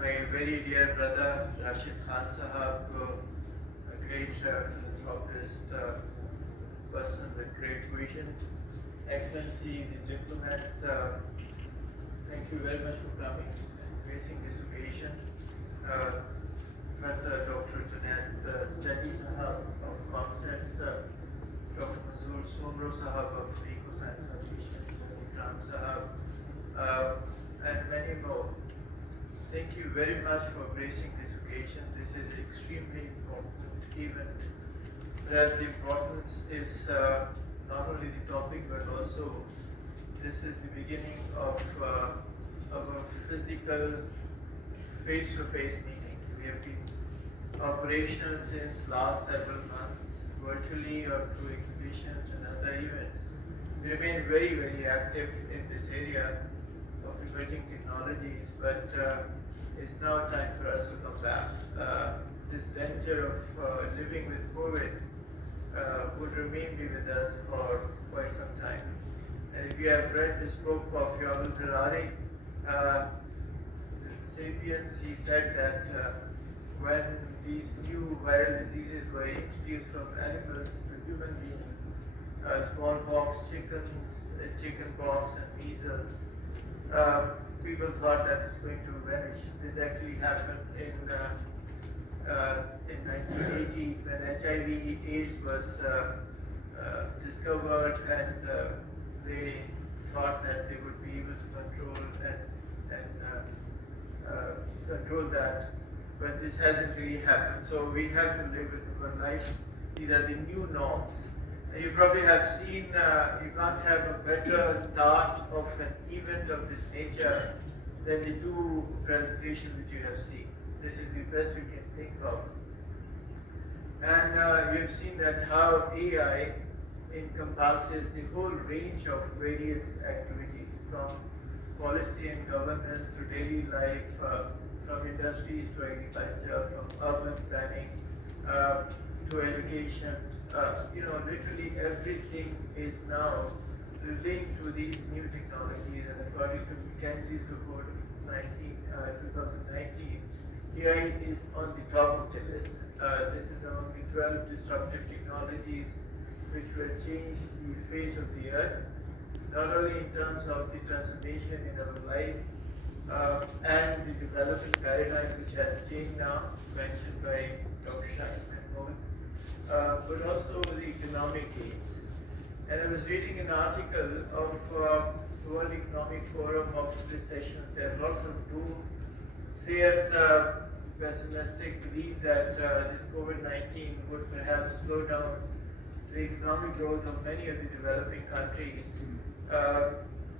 my very dear brother Rashid Khan Sahab, a great philanthropist, person with great vision. Excellency, the diplomats, thank you very much for coming and gracing this occasion. Professor Dr. Junaid Sadi Sahab of COMSETS, Dr. Manzoor Somro Sahab of the Ecoscience Foundation, Ikram Sahab, and many more. Thank you very much for gracing this occasion. This is an extremely important event. Perhaps the importance is not only the topic, but also this is the beginning of our physical face-to-face meetings. We have been operational since last several months, virtually or through exhibitions and other events. We remain very, very active in this area of emerging technologies, but it's now time for us to come back. This danger of living with COVID would remain with us for quite some time. And if you have read this book of Yuval Harari, Sapiens, he said that when these new viral diseases were introduced from animals to human beings, smallpox, chickenpox, and measles, people thought that it's going to vanish. This actually happened in 1980s when HIV/AIDS was discovered, and they thought that they would be able to control that, but this hasn't really happened. So we have to live with our life. These are the new norms. And you probably have seen, you can't have a better start of an event of this nature than the two presentations which you have seen. This is the best we can think of. And you have seen that how AI encompasses the whole range of various activities, from policy and governance to daily life, from industries to agriculture, from urban planning to education. Literally everything is now linked to these new technologies, and according to McKinsey's report of 2019, AI is on the top of the list. This is among the 12 disruptive technologies which will change the face of the earth, not only in terms of the transformation in our life and the developing paradigm which has changed now, mentioned by Dr. Shahin and Mohan, but also the economic gains. And I was reading an article of World Economic Forum of recessions. There are lots of doomsayers, pessimistic believe that this COVID-19 would perhaps slow down the economic growth of many of the developing countries.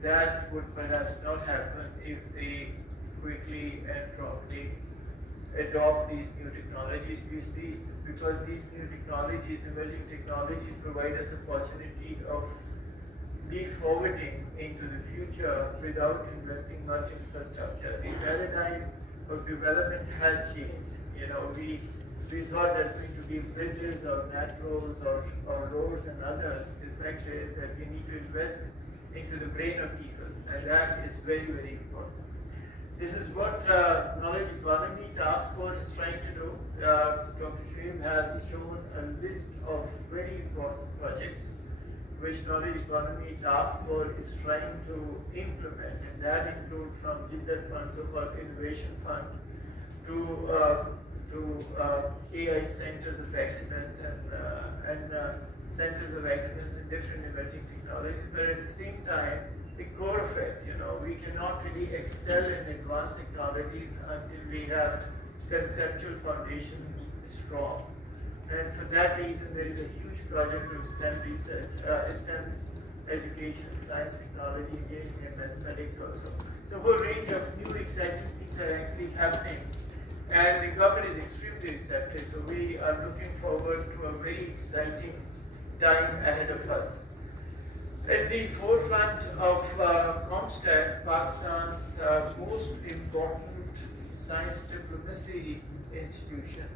That would perhaps not happen if they quickly and promptly adopt these new technologies, because these new technologies, emerging technologies, provide us opportunity of leap forwarding into the future without investing much infrastructure. The paradigm of development has changed. We thought there's going to be bridges or naturals or roads and others. The fact is that we need to invest into the brain of people, and that is very, very important. This is what Knowledge Economy Task Force is trying to do. Dr. Shrem has shown a list of very important projects which Knowledge Economy Task Force is trying to implement, and that includes from Jiddat Fund, so-called Innovation Fund, to AI centers of excellence and centers of excellence in different emerging technologies. But at the same time, the core of it, we cannot really excel in advanced technologies until we have conceptual foundation strong. And for that reason, there is a huge project of STEM research, STEM education, science, technology, engineering, and mathematics also. So a whole range of new exciting things are actually happening. And the government is extremely receptive, so we are looking forward to a very exciting time ahead of us. At the forefront of COMSTAT, Pakistan's most important science diplomacy institution,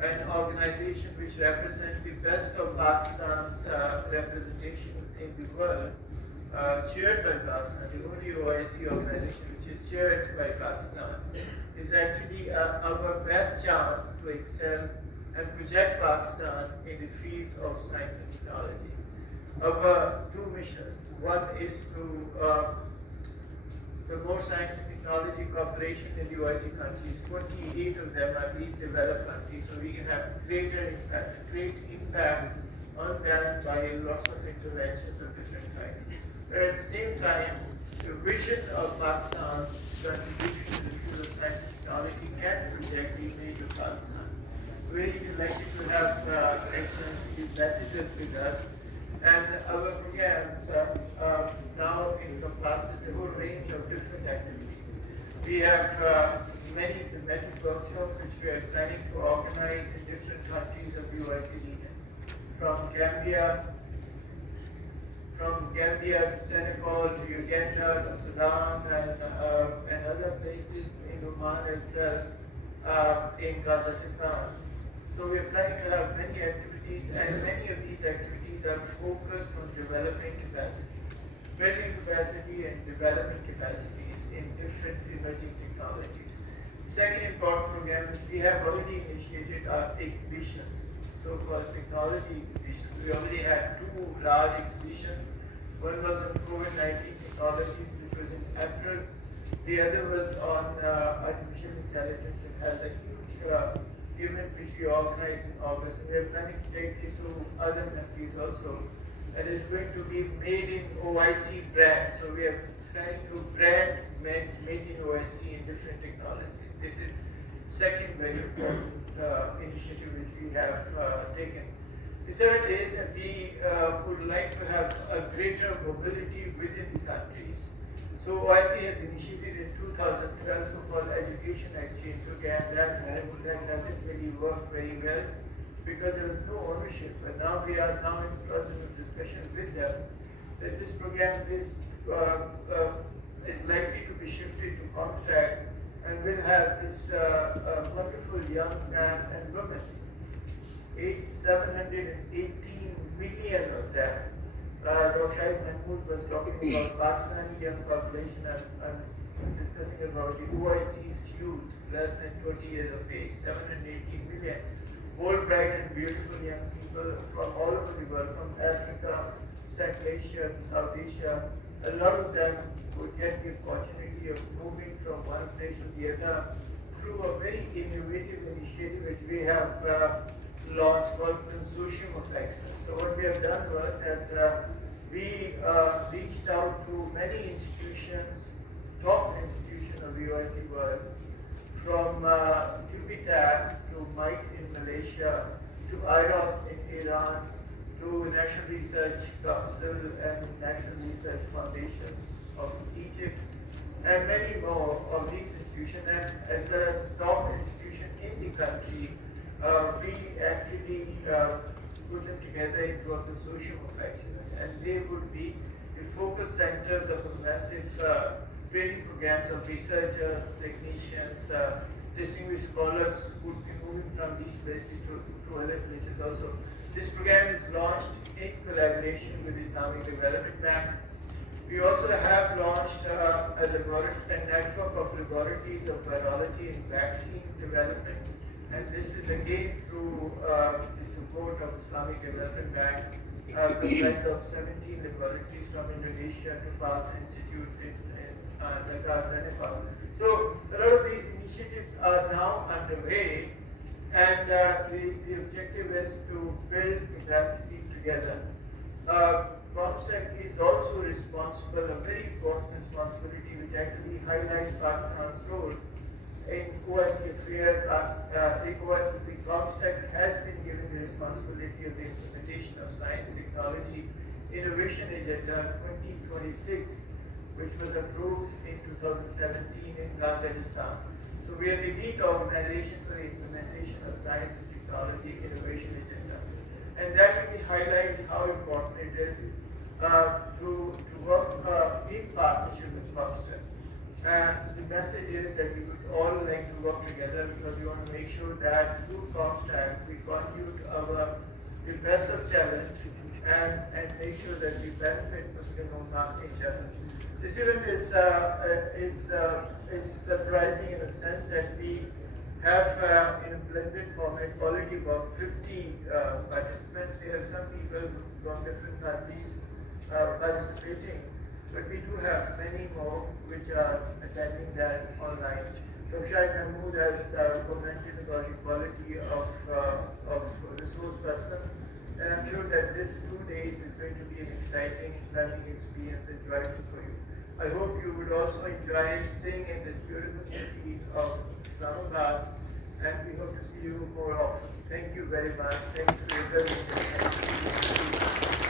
an organization which represents the best of Pakistan's representation in the world, chaired by Pakistan, the only OIC organization which is chaired by Pakistan, is actually our best chance to excel and project Pakistan in the field of science and technology. Our two missions. One is to promote science and technology cooperation in the OIC countries. 28 of them are least developed countries, so we can have great impact on them by lots of interventions of different kinds. But at the same time, the vision of Pakistan's contribution to the field of science and technology can project the image of Pakistan. We're really delighted to have excellent ambassadors with us, and our programs now encompasses a whole range of different activities. We have many thematic workshops which we are planning to organize in different countries of the OIC region, from Gambia to Senegal to Uganda to Sudan and other places in Oman as well, in Kazakhstan. So we are planning to have many activities, and many of these activities are focused on developing capacity, building capacity and developing capacities in different emerging technologies. The second important program is we have already initiated our exhibitions, so-called technology exhibitions. We already had two large exhibitions. One was on COVID-19 technologies, which was in April. The other was on artificial intelligence and health, a huge event which we organized in August. We are planning to take it to other countries also. And it's going to be made in OIC brand. So we are planning to brand made in OIC in different technologies. This is second very important initiative which we have taken. The third is that we would like to have a greater mobility within the countries. So OIC has initiated in 2012 so-called education exchange program. That doesn't really work very well because there was no ownership. But now we are now in the process of discussion with them that this program is likely to be shifted to contract and will have this wonderful young man and women. 718 million of them. Dr. Shahid Mahmood was talking about Pakistani young population. I'm discussing about the OIC's youth, less than 20 years of age, 718 million. Bold, bright and beautiful young people from all over the world, from Africa, Central Asia, South Asia. A lot of them would get the opportunity of moving from one place to the other through a very innovative initiative which we have launched called Consortium of Excellence. So what we have done was that we reached out to many institutions, top institutions of the OIC world, from Jubitab to MITE in Malaysia, to IROS in Iran, to National Research Council and National Research Foundations of Egypt, and many more of these institutions, and as well as top institutions in the country. We actually put them together into a consortium of excellence, and they would be the focus centers of a massive training programs of researchers, technicians, distinguished scholars who would be moving from these places to other places also. This program is launched in collaboration with the Islamic Development Bank. We also have launched a network of laboratories of virology and vaccine development. And this is again through the support of Islamic Development Bank, comprised of 17 laboratories from Indonesia to Pasteur Institute in Dakar, Senegal. So a lot of these initiatives are now underway, and the objective is to build capacity together. ComStech is also responsible, a very important responsibility which actually highlights Pakistan's role in OIC affairs. The ComStech has been given the responsibility of the implementation of science, technology, innovation agenda 2026, which was approved in 2017 in Kazakhstan. So we are the lead organization for the implementation of science and technology innovation agenda. And that really highlights how important it is to work in partnership with ComStech. And the message is that we would all like to work together because we want to make sure that through ComStech we contribute the best of talent and make sure that we benefit Muslim Ummah each other. This event is is surprising in a sense that we have in a blended format already about 50 participants. We have some people from different countries participating, but we do have many more which are attending that online. Dr. Shahid Mahmood has commented about the quality of resource person, and I'm sure that this 2 days is going to be an exciting learning experience and joyful for you. I hope you would also enjoy staying in this beautiful city of Islamabad, and we hope to see you more often. Thank you very much. Thank you for your presence.